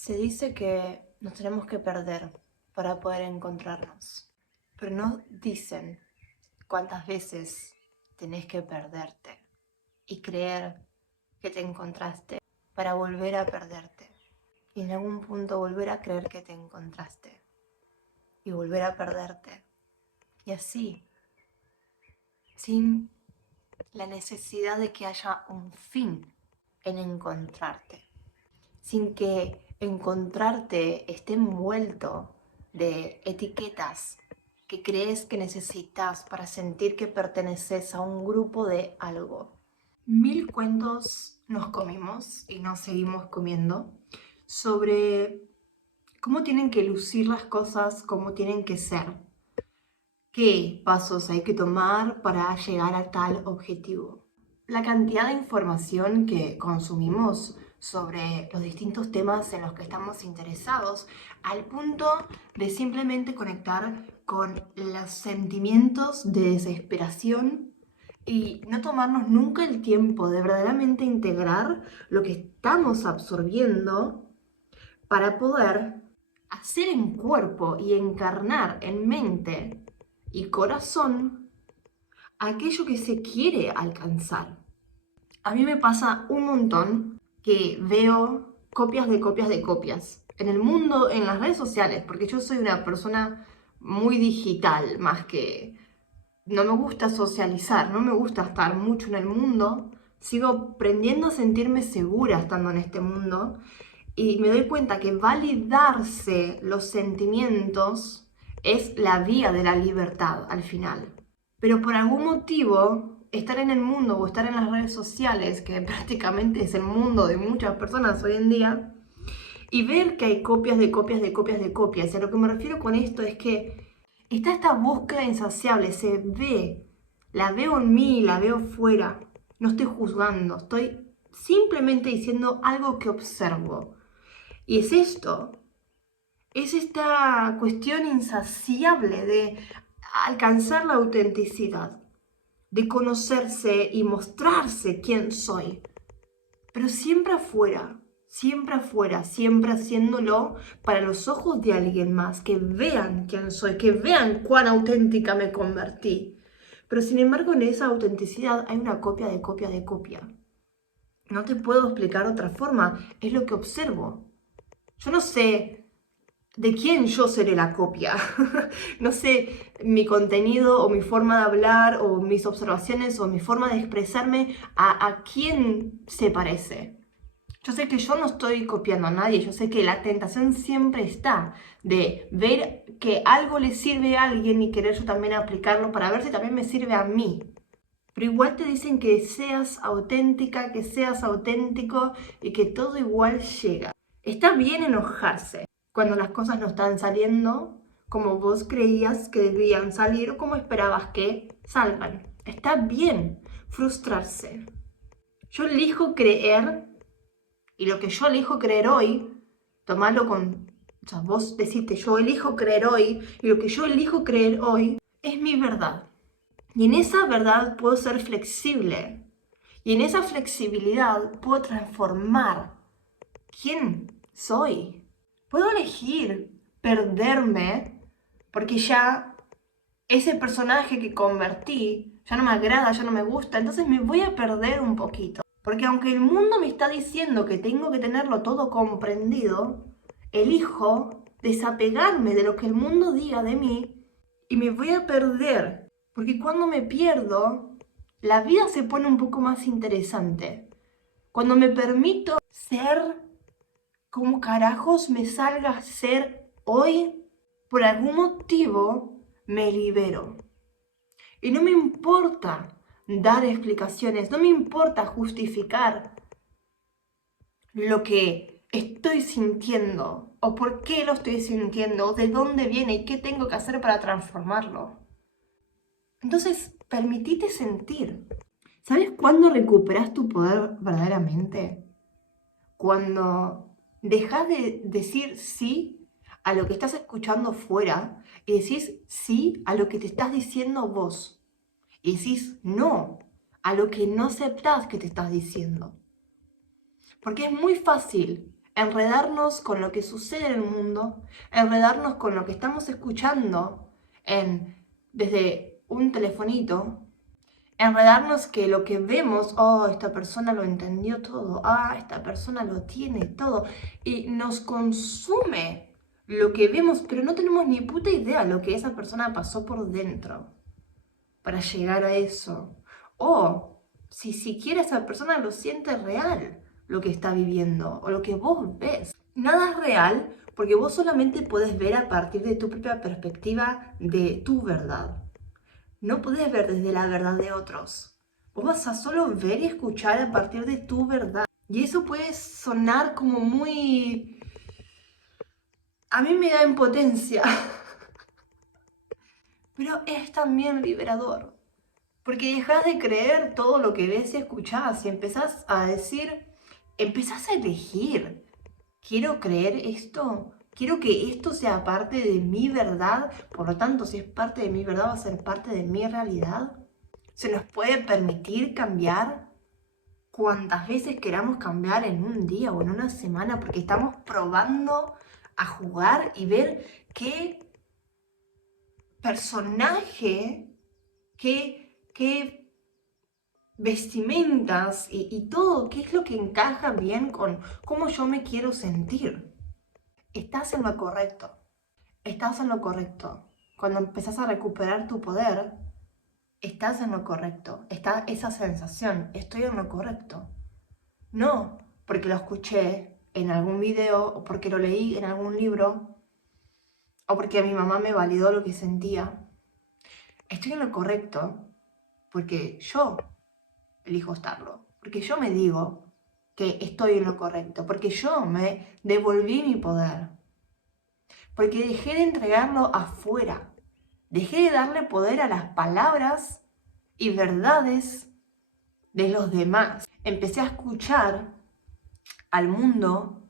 Se dice que nos tenemos que perder para poder encontrarnos, pero no dicen cuántas veces tenés que perderte y creer que te encontraste para volver a perderte y en algún punto volver a creer que te encontraste y volver a perderte y así, sin la necesidad de que haya un fin en encontrarte, sin que encontrarte esté envuelto de etiquetas que crees que necesitas para sentir que perteneces a un grupo de algo. Mil cuentos nos comimos y nos seguimos comiendo sobre cómo tienen que lucir las cosas, cómo tienen que ser, qué pasos hay que tomar para llegar a tal objetivo. La cantidad de información que consumimos sobre los distintos temas en los que estamos interesados, al punto de simplemente conectar con los sentimientos de desesperación y no tomarnos nunca el tiempo de verdaderamente integrar lo que estamos absorbiendo para poder hacer en cuerpo y encarnar en mente y corazón aquello que se quiere alcanzar. A mí me pasa un montón que veo copias de copias de copias en el mundo, en las redes sociales, porque yo soy una persona muy digital, más que no me gusta socializar, no me gusta estar mucho en el mundo. Sigo aprendiendo a sentirme segura estando en este mundo y me doy cuenta que validarse los sentimientos es la vía de la libertad al final. Pero por algún motivo, estar en el mundo o estar en las redes sociales, que prácticamente es el mundo de muchas personas hoy en día, y ver que hay copias de copias de copias de copias. Y a lo que me refiero con esto es que está esta búsqueda insaciable, se ve, la veo en mí, la veo fuera. No estoy juzgando, estoy simplemente diciendo algo que observo. Y es esto, es esta cuestión insaciable de alcanzar la autenticidad, de conocerse y mostrarse quién soy, pero siempre afuera, siempre afuera, siempre haciéndolo para los ojos de alguien más, que vean quién soy, que vean cuán auténtica me convertí. Pero sin embargo en esa autenticidad hay una copia de copia de copia. No te puedo explicar de otra forma, es lo que observo. Yo no sé de quién yo seré la copia. No sé mi contenido o mi forma de hablar o mis observaciones o mi forma de expresarme a quién se parece. Yo sé que yo no estoy copiando a nadie, yo sé que la tentación siempre está de ver que algo le sirve a alguien y querer yo también aplicarlo para ver si también me sirve a mí. Pero igual te dicen que seas auténtica, que seas auténtico y que todo igual llega. Está bien enojarse cuando las cosas no están saliendo como vos creías que debían salir o como esperabas que salgan. Está bien frustrarse. Yo elijo creer, y lo que yo elijo creer hoy, tomarlo con... O sea, vos decirte yo elijo creer hoy, y lo que yo elijo creer hoy es mi verdad. Y en esa verdad puedo ser flexible. Y en esa flexibilidad puedo transformar quién soy. Puedo elegir perderme porque ya ese personaje que convertí ya no me agrada, ya no me gusta. Entonces me voy a perder un poquito. Porque aunque el mundo me está diciendo que tengo que tenerlo todo comprendido, elijo desapegarme de lo que el mundo diga de mí y me voy a perder. Porque cuando me pierdo, la vida se pone un poco más interesante. Cuando me permito ser como carajos me salga a ser hoy, por algún motivo me libero. Y no me importa dar explicaciones, no me importa justificar lo que estoy sintiendo o por qué lo estoy sintiendo, o de dónde viene y qué tengo que hacer para transformarlo. Entonces, permitite sentir. ¿Sabes cuándo recuperas tu poder verdaderamente? Cuando dejas de decir sí a lo que estás escuchando fuera y decís sí a lo que te estás diciendo vos. Y decís no a lo que no aceptás que te estás diciendo. Porque es muy fácil enredarnos con lo que sucede en el mundo, enredarnos con lo que estamos escuchando desde un telefonito, enredarnos que lo que vemos, oh, esta persona lo entendió todo, ah, esta persona lo tiene todo, y nos consume lo que vemos, pero no tenemos ni puta idea lo que esa persona pasó por dentro para llegar a eso. O si siquiera esa persona lo siente real, lo que está viviendo, o lo que vos ves. Nada es real porque vos solamente podés ver a partir de tu propia perspectiva de tu verdad. No podés ver desde la verdad de otros. Vos vas a solo ver y escuchar a partir de tu verdad. Y eso puede sonar como muy... A mí me da impotencia. Pero es también liberador. Porque dejas de creer todo lo que ves y escuchás y empezás a decir, empezás a elegir. ¿Quiero creer esto? ¿Quiero que esto sea parte de mi verdad? Por lo tanto, si es parte de mi verdad, va a ser parte de mi realidad. ¿Se nos puede permitir cambiar cuantas veces queramos cambiar en un día o en una semana? Porque estamos probando a jugar y ver qué personaje, qué vestimentas y todo, qué es lo que encaja bien con cómo yo me quiero sentir. Estás en lo correcto. Estás en lo correcto. Cuando empezás a recuperar tu poder, estás en lo correcto. Está esa sensación, estoy en lo correcto. No porque lo escuché en algún video o porque lo leí en algún libro o porque mi mamá me validó lo que sentía. Estoy en lo correcto porque yo elijo estarlo. Porque yo me digo que estoy en lo correcto. Porque yo me devolví mi poder. Porque dejé de entregarlo afuera. Dejé de darle poder a las palabras y verdades de los demás. Empecé a escuchar al mundo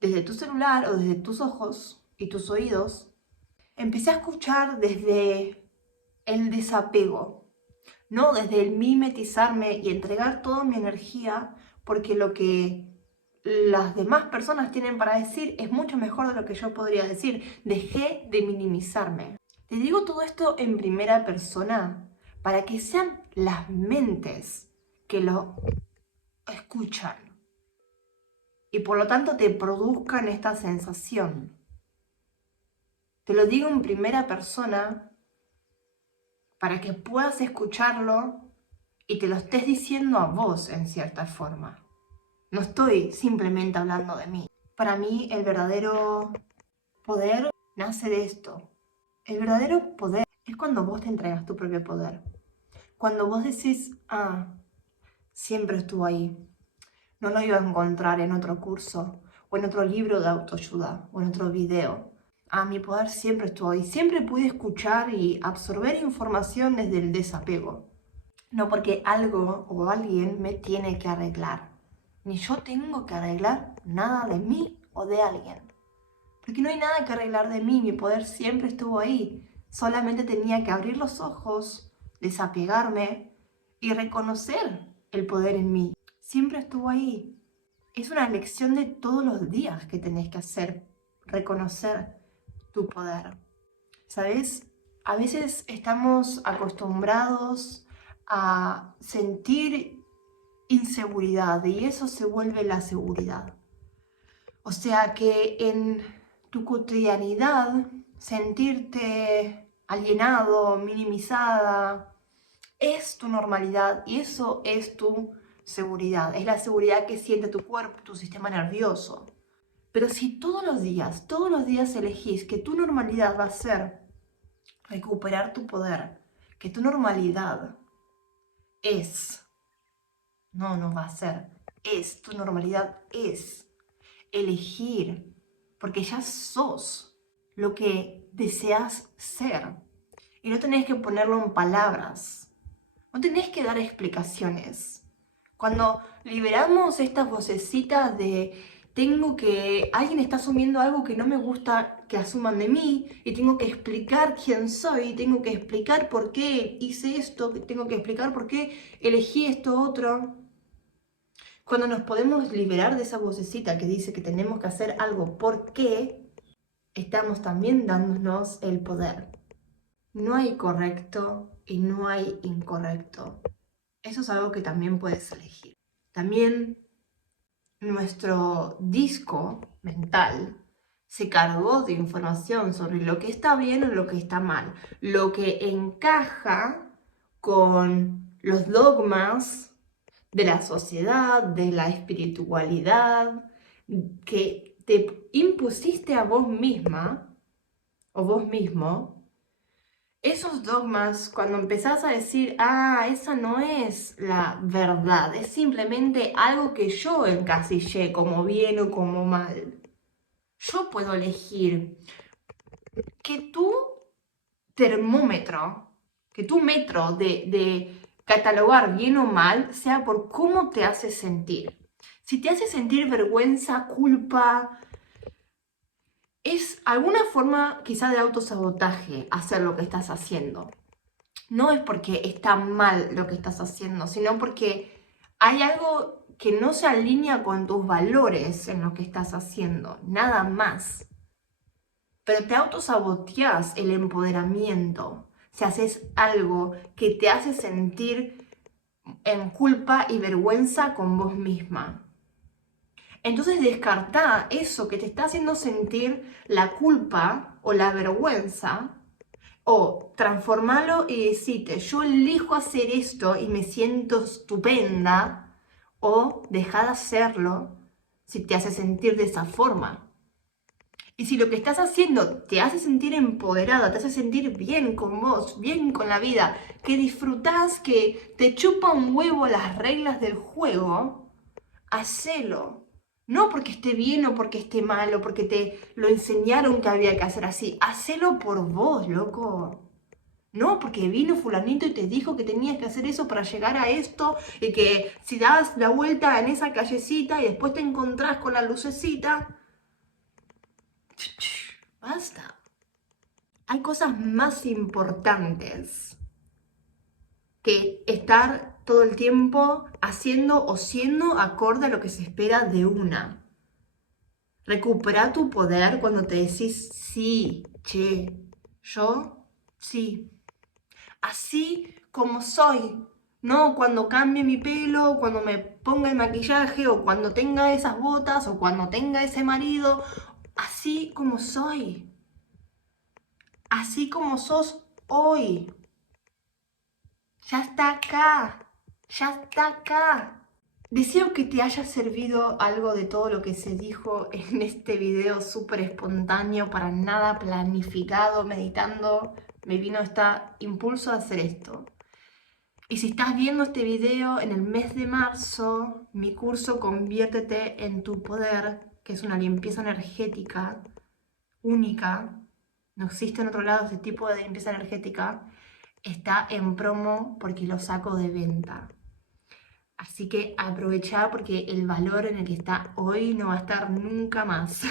desde tu celular o desde tus ojos y tus oídos. Empecé a escuchar desde el desapego, no desde el mimetizarme y entregar toda mi energía porque lo que las demás personas tienen para decir es mucho mejor de lo que yo podría decir. Dejé de minimizarme. Te digo todo esto en primera persona para que sean las mentes que lo escuchan y por lo tanto te produzcan esta sensación. Te lo digo en primera persona para que puedas escucharlo y te lo estés diciendo a vos en cierta forma. No estoy simplemente hablando de mí. Para mí el verdadero poder nace de esto. El verdadero poder es cuando vos te entregas tu propio poder. Cuando vos decís, ah, siempre estuvo ahí. No lo iba a encontrar en otro curso, o en otro libro de autoayuda, o en otro video. Ah, mi poder siempre estuvo ahí. Siempre pude escuchar y absorber información desde el desapego. No porque algo o alguien me tiene que arreglar. Ni yo tengo que arreglar nada de mí o de alguien. Porque no hay nada que arreglar de mí, mi poder siempre estuvo ahí. Solamente tenía que abrir los ojos, desapegarme y reconocer el poder en mí. Siempre estuvo ahí. Es una lección de todos los días que tenés que hacer, reconocer tu poder. ¿Sabes? A veces estamos acostumbrados a sentir inseguridad y eso se vuelve la seguridad. O sea que en tu cotidianidad sentirte alienado, minimizada, es tu normalidad y eso es tu seguridad. Es la seguridad que siente tu cuerpo, tu sistema nervioso. Pero si todos los días elegís que tu normalidad va a ser recuperar tu poder, que tu normalidad es, no va a ser, es, tu normalidad es elegir, porque ya sos lo que deseas ser. Y no tenés que ponerlo en palabras, no tenés que dar explicaciones. Cuando liberamos estas vocecitas de alguien está asumiendo algo que no me gusta que asuman de mí y tengo que explicar quién soy, tengo que explicar por qué hice esto, tengo que explicar por qué elegí esto otro. Cuando nos podemos liberar de esa vocecita que dice que tenemos que hacer algo porque estamos también dándonos el poder. No hay correcto y no hay incorrecto. Eso es algo que también puedes elegir. También nuestro disco mental se cargó de información sobre lo que está bien o lo que está mal, lo que encaja con los dogmas de la sociedad, de la espiritualidad, que te impusiste a vos misma o vos mismo. Esos dogmas, cuando empezás a decir, esa no es la verdad, es simplemente algo que yo encasillé como bien o como mal. Yo puedo elegir que tu termómetro, que tu metro de catalogar bien o mal sea por cómo te hace sentir. Si te hace sentir vergüenza, culpa, es alguna forma quizá de autosabotaje hacer lo que estás haciendo. No es porque está mal lo que estás haciendo, sino porque hay algo que no se alinea con tus valores en lo que estás haciendo, nada más. Pero te autosaboteas el empoderamiento si haces algo que te hace sentir en culpa y vergüenza con vos misma. Entonces descartá eso que te está haciendo sentir la culpa o la vergüenza, o transformarlo y decirte, yo elijo hacer esto y me siento estupenda, o deja de hacerlo si te hace sentir de esa forma. Y si lo que estás haciendo te hace sentir empoderada, te hace sentir bien con vos, bien con la vida, que disfrutás, que te chupa un huevo las reglas del juego, hacelo. No porque esté bien o porque esté mal o porque te lo enseñaron que había que hacer así. Hacelo por vos, loco. No, porque vino fulanito y te dijo que tenías que hacer eso para llegar a esto y que si das la vuelta en esa callecita y después te encontrás con la lucecita. Basta. Hay cosas más importantes que estar todo el tiempo haciendo o siendo acorde a lo que se espera de una. Recupera tu poder cuando te decís sí, che, yo sí. Así como soy. No cuando cambie mi pelo, cuando me ponga el maquillaje, o cuando tenga esas botas, o cuando tenga ese marido. Así como soy. Así como sos hoy. Ya está acá. Ya está acá. Deseo que te haya servido algo de todo lo que se dijo en este video súper espontáneo, para nada planificado, meditando. Me vino este impulso a hacer esto. Y si estás viendo este video en el mes de marzo, mi curso Conviértete en tu Poder, que es una limpieza energética única, no existe en otro lado ese tipo de limpieza energética, está en promo porque lo saco de venta. Así que aprovecha porque el valor en el que está hoy no va a estar nunca más.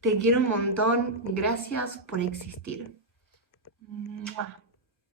Te quiero un montón, gracias por existir. ¡Mua!